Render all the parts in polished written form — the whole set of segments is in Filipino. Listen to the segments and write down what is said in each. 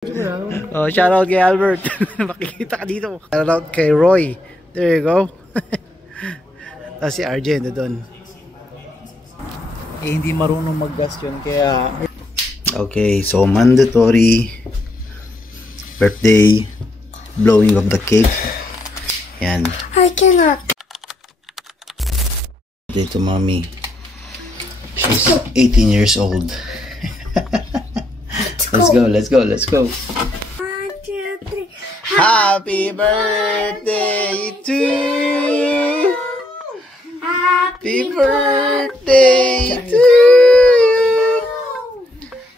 Oh, shoutout kay Albert. Makikita ka dito. Shoutout kay Roy. There you go. Tapos si RJ na doon. Eh, hindi marunong mag-gas yun, kaya... Okay, so mandatory birthday blowing of the cake. Yan. I cannot. Birthday to mommy. She's 18 years old. Let's go. 1, 2, 3. Happy birthday to you. Happy birthday to you.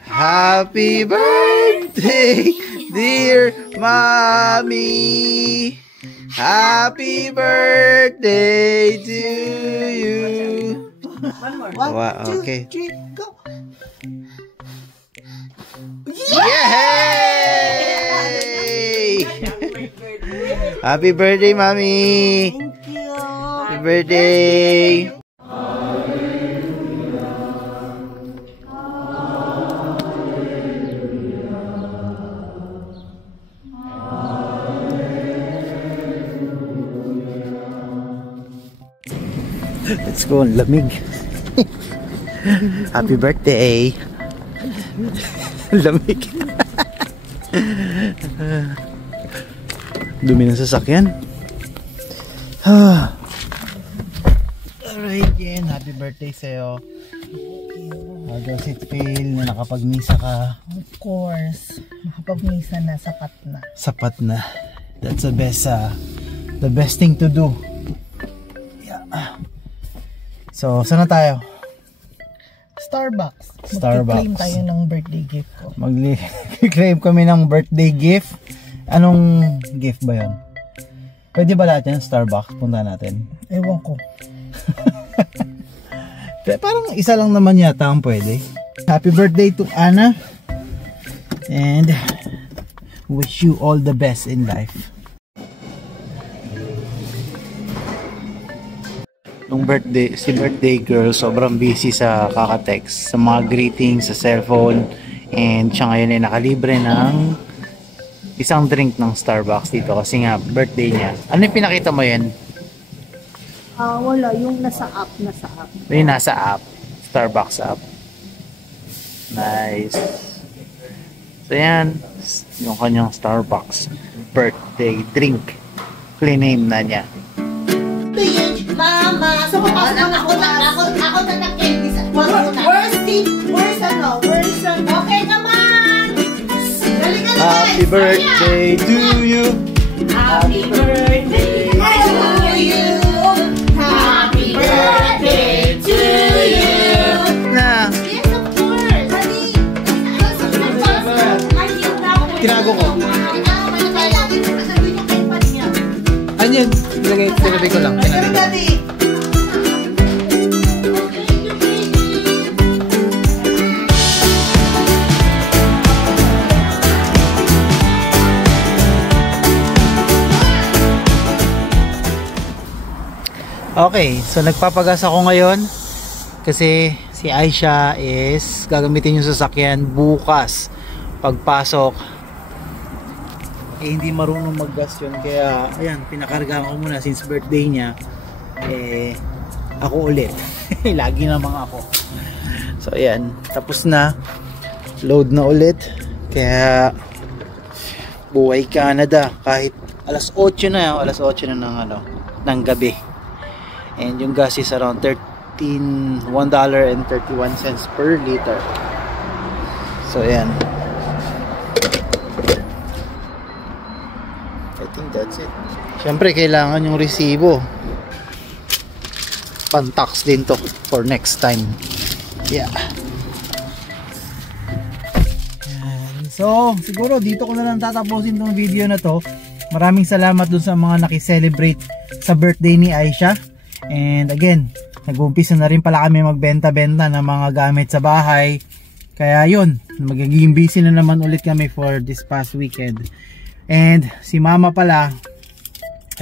Happy birthday, dear mommy. Happy birthday to you. One, 2, 3, go. Yay! Happy birthday, mommy. Thank you. Happy birthday. Let's go, lamig. Happy birthday. Lamig. Dumi ng sasakyan. Alright, Jen. Happy birthday sa'yo. How does it feel na nakapag-misa ka? Of course. Nakapag-misa na, sapat na. Sapat na. That's the best thing to do. Yeah. So, saan na tayo? Starbucks. Starbucks. Mag-claim tayo ng birthday gift ko. Mag-claim kami ng birthday gift. Anong gift ba yun? Pwede ba lahat yan? Starbucks? Punta natin. Ewan ko. Parang isa lang naman yata ang pwede. Happy birthday to Anna. And wish you all the best in life. Nung birthday, si birthday girl sobrang busy sa kaka-text, sa mga greetings, sa cellphone, and siya ngayon ay nakalibre ng isang drink ng Starbucks dito kasi nga birthday niya. Ano yung pinakita mo yan? Wala, yung nasa app. Yung nasa app, Starbucks app. Nice. So yan, yung kanyang Starbucks birthday drink. Clean name na niya. Mama, so ako na nag-candy sa where's okay naman. Happy birthday to you. Happy birthday to you. Happy birthday to you. Na, Yes, of course. tinago ko. Anyan, tinabi ko lang. Okay, so nagpapagas ako ngayon kasi si Aisha is gagamitin yung sasakyan bukas pagpasok. Eh hindi marunong mag-gas yun, kaya ayan, pinakargahan ko muna since birthday niya. Eh ako ulit. Lagi namang ako. So ayan, tapos na, load na ulit, kaya buhay Canada kahit alas 8 na ng gabi. And yung gas is around $1.31 per liter. So ayan, I think that's it. Syempre kailangan yung resibo, pan-tax din to for next time. Yeah. Ayan. So siguro dito ko na lang tatapusin tong video na to. Maraming salamat dun sa mga nakiselebrate sa birthday ni Aisha. And again, nag-uumpisa na rin pala kami magbenta-benta ng mga gamit sa bahay. Kaya yun, magiging busy na naman ulit kami for this past weekend. And si mama pala,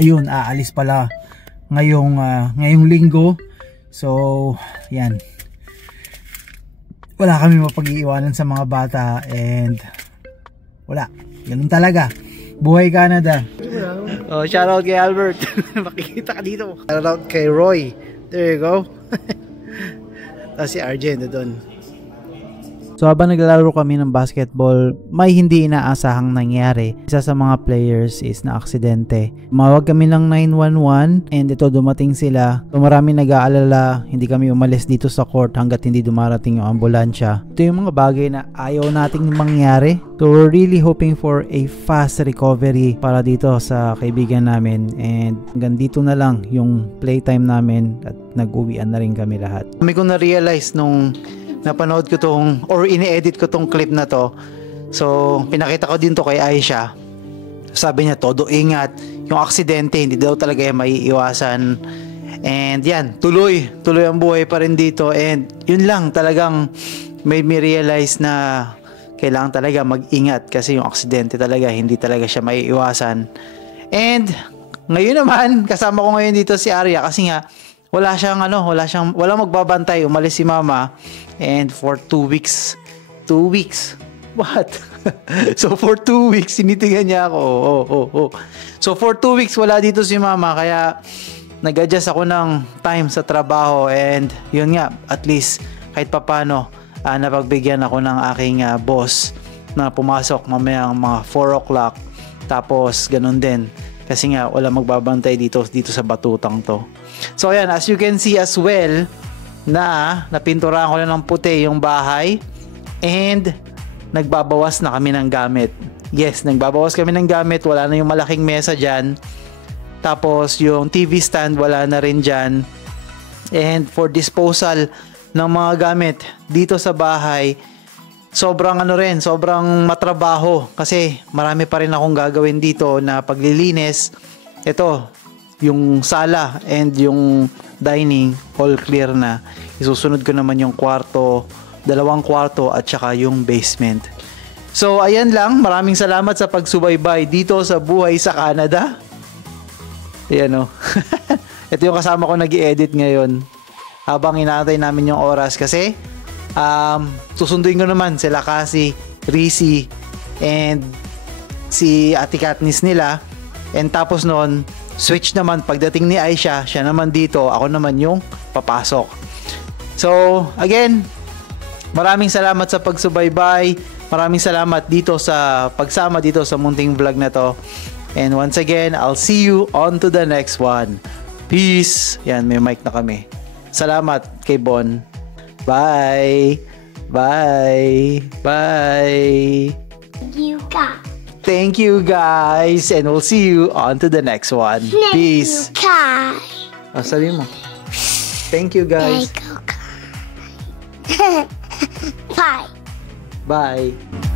ayun, aalis pala ngayong linggo. So yan, wala kami mapag-iiwanan sa mga bata. And Wala. Ganun talaga. Buhay Canada. Oh, shoutout kay Albert. Makikita ka dito. Shoutout kay Roy. There you go. Tapos si RJ na doon. So habang naglalaro kami ng basketball, may hindi inaasahang nangyari. Isa sa mga players is na aksidente. Mawag kami ng 911 and ito dumating sila. So marami nag-aalala, hindi kami umalis dito sa court hanggat hindi dumarating yung ambulansya. Ito yung mga bagay na ayaw nating mangyari. So we're really hoping for a fast recovery para dito sa kaibigan namin. And hanggang dito na lang yung playtime namin at nag-uwian na rin kami lahat. Kami ko na-realize nung napanood ko tong or ini-edit ko tong clip na to. So, pinakita ko din to kay Aisha. Sabi niya, todo ingat. Yung aksidente, hindi daw talaga yung maiiwasan. And yan, tuloy ang buhay pa rin dito. And yun lang, talagang made me realize na kailangan talaga mag-ingat kasi yung aksidente talaga, hindi talaga siya maiiwasan. And ngayon naman, kasama ko ngayon dito si Arya kasi nga, walang magbabantay. Umalis si mama. And for 2 weeks. 2 weeks? What? So for 2 weeks, sinitigan niya ako. So for 2 weeks, wala dito si mama. Kaya nag-adjust ako ng time sa trabaho. And yun nga, at least kahit papano, napagbigyan ako ng aking boss na pumasok mamayang mga 4 o'clock. Tapos ganun din. Kasi nga, wala magbabantay dito sa batutang to. So ayan, as you can see as well, na napinturahan ko na ng puti yung bahay and nagbabawas na kami ng gamit. Yes, nagbabawas kami ng gamit. Wala na yung malaking mesa dyan. Tapos yung TV stand wala na rin dyan. And for disposal ng mga gamit dito sa bahay, sobrang matrabaho kasi marami pa rin akong gagawin dito na paglilinis. Ito, yung sala and yung dining, all clear na. Isusunod ko naman yung kwarto, 2 kwarto at saka yung basement. So ayan lang, maraming salamat sa pagsubaybay dito sa buhay sa Canada. Ayan o. Ito yung kasama ko nag-i-edit ngayon habang inaantay namin yung oras kasi susunduin ko naman sila kasi Risi and si Ate Katniss nila. And tapos noon, switch naman pagdating ni Aisha, siya naman dito, ako naman yung papasok. So, again, maraming salamat sa pagsubaybay. Maraming salamat dito sa pagsama dito sa munting vlog na to. And once again, I'll see you on to the next one. Peace. Yan, may mic na kami. Salamat kay Bon. Bye. Bye. Bye. Thank you guys, and we'll see you on to the next one. Peace. Sabi mo. Thank you guys. Bye. Bye.